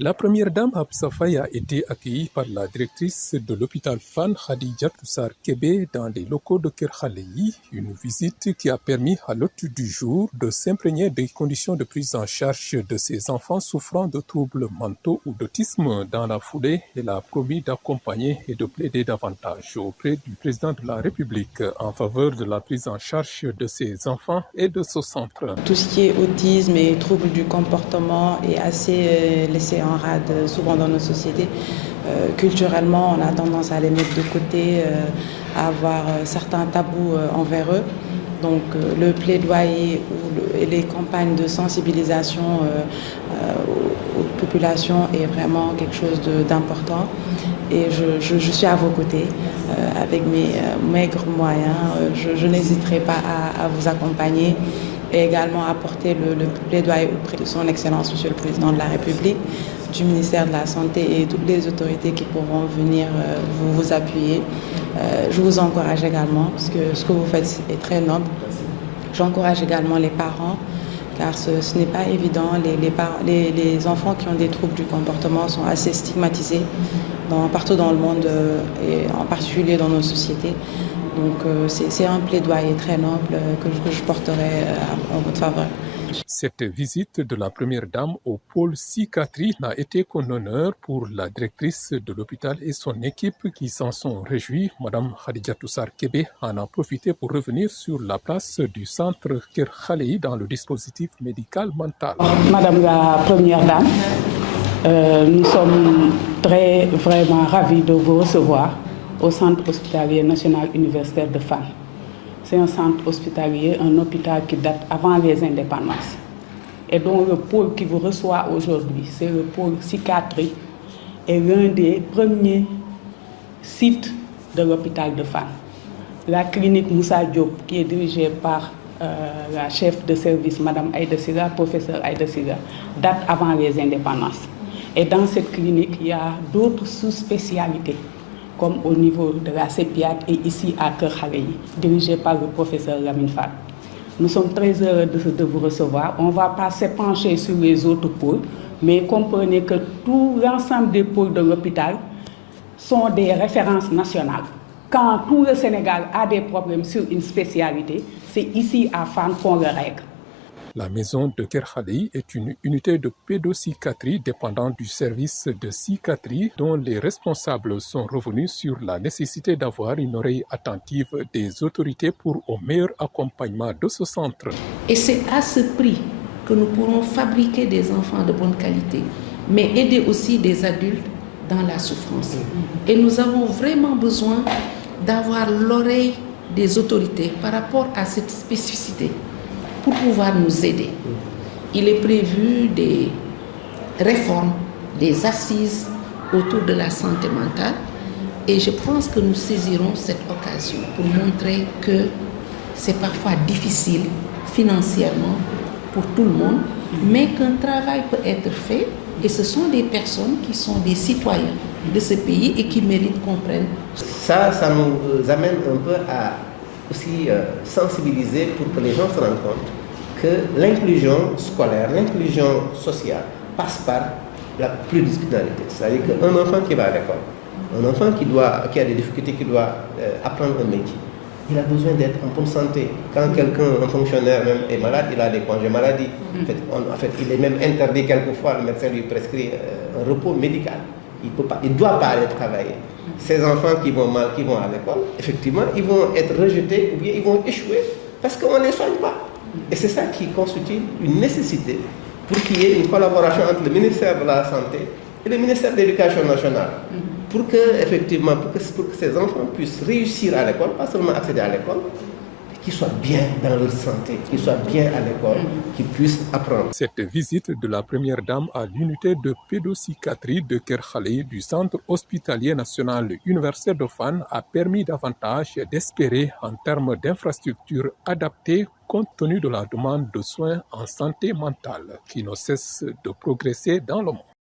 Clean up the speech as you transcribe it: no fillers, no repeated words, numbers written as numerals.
La première dame Absa Faye a été accueillie par la directrice de l'hôpital Fann, Khadija Toussar Kébé, dans les locaux de Kër Khalei, une visite qui a permis à l'hôte du jour de s'imprégner des conditions de prise en charge de ces enfants souffrant de troubles mentaux ou d'autisme. Dans la foulée, elle a promis d'accompagner et de plaider davantage auprès du président de la République en faveur de la prise en charge de ces enfants et de ce centre. Tout ce qui est autisme et troubles du comportement est assez laissé en rade souvent dans nos sociétés. Culturellement, on a tendance à les mettre de côté, à avoir certains tabous envers eux. Donc le plaidoyer et les campagnes de sensibilisation aux populations est vraiment quelque chose d'important. Et je suis à vos côtés avec mes maigres moyens. Je n'hésiterai pas à vous accompagner et également à porter le plaidoyer auprès de son Excellence Monsieur le Président de la République, du ministère de la Santé et toutes les autorités qui pourront venir vous appuyer. Je vous encourage également, parce que ce que vous faites est très noble. J'encourage également les parents, car ce n'est pas évident. Les enfants qui ont des troubles du comportement sont assez stigmatisés partout dans le monde et en particulier dans nos sociétés. Donc c'est un plaidoyer très noble que je porterai en votre faveur. Cette visite de la première dame au pôle psychiatrie n'a été qu'un honneur pour la directrice de l'hôpital et son équipe qui s'en sont réjouis. Madame Khadija Toussar Kébé en a profité pour revenir sur la place du centre Kër Khalei dans le dispositif médical mental. Madame la première dame, nous sommes vraiment ravis de vous recevoir au centre hospitalier national universitaire de Fann. C'est un centre hospitalier, un hôpital qui date avant les indépendances. Et dont le pôle qui vous reçoit aujourd'hui, c'est le pôle psychiatrie, est l'un des premiers sites de l'hôpital de Fann. La clinique Moussa Diop, qui est dirigée par la chef de service, Madame Aïda Silla, professeur Aïda Silla, date avant les indépendances. Et dans cette clinique, il y a d'autres sous-spécialités, comme au niveau de la CEPIAC et ici à Kër Khalei, dirigé par le professeur Lamine Fall. Nous sommes très heureux de vous recevoir. On ne va pas s'épancher sur les autres pôles, mais comprenez que tout l'ensemble des pôles de l'hôpital sont des références nationales. Quand tout le Sénégal a des problèmes sur une spécialité, c'est ici à Fann qu'on le règle. La maison de Kër Khalei est une unité de pédopsychiatrie dépendant du service de psychiatrie dont les responsables sont revenus sur la nécessité d'avoir une oreille attentive des autorités pour un meilleur accompagnement de ce centre. Et c'est à ce prix que nous pourrons fabriquer des enfants de bonne qualité, mais aider aussi des adultes dans la souffrance. Et nous avons vraiment besoin d'avoir l'oreille des autorités par rapport à cette spécificité, pour pouvoir nous aider. Il est prévu des réformes, des assises autour de la santé mentale et je pense que nous saisirons cette occasion pour montrer que c'est parfois difficile financièrement pour tout le monde, mais qu'un travail peut être fait et ce sont des personnes qui sont des citoyens de ce pays et qui méritent qu'on prenne. Ça nous amène un peu à aussi sensibiliser pour que les gens se rendent compte que l'inclusion scolaire, l'inclusion sociale passe par la pluridisciplinarité. C'est-à-dire qu'un enfant qui va à l'école, un enfant qui a des difficultés, qui doit apprendre un métier, il a besoin d'être en bonne santé. Quand quelqu'un, un fonctionnaire même, est malade, il a des congés maladie. En fait, il est même interdit quelquefois, le médecin lui prescrit un repos médical. Il ne doit pas aller travailler. Ces enfants qui vont mal, qui vont à l'école, effectivement, ils vont être rejetés ou bien ils vont échouer parce qu'on ne les soigne pas. Et c'est ça qui constitue une nécessité pour qu'il y ait une collaboration entre le ministère de la Santé et le ministère de l'Éducation nationale. Pour que ces enfants puissent réussir à l'école, pas seulement accéder à l'école, qu'ils soient bien dans leur santé, qu'ils soient bien à l'école, qu'ils puissent apprendre. Cette visite de la première dame à l'unité de pédopsychiatrie de Kër Khalei du centre hospitalier national universitaire de Fann a permis davantage d'espérer en termes d'infrastructures adaptées compte tenu de la demande de soins en santé mentale qui ne cesse de progresser dans le monde.